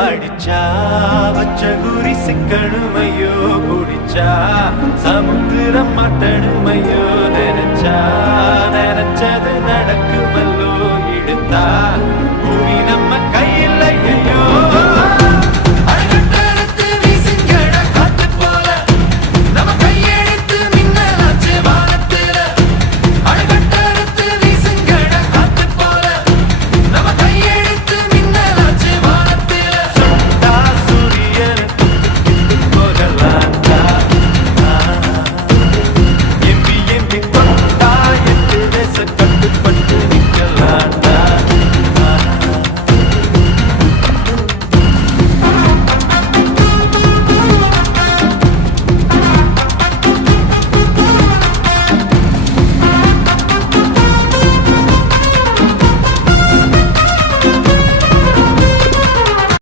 அடிச்சா வச்ச குறி சிக்கணுமையோ குடிச்சா சமுத்திரம் மாட்டணுமையோ நினைச்சா நினைச்சது நடக்குமல்லோ இழுத்தா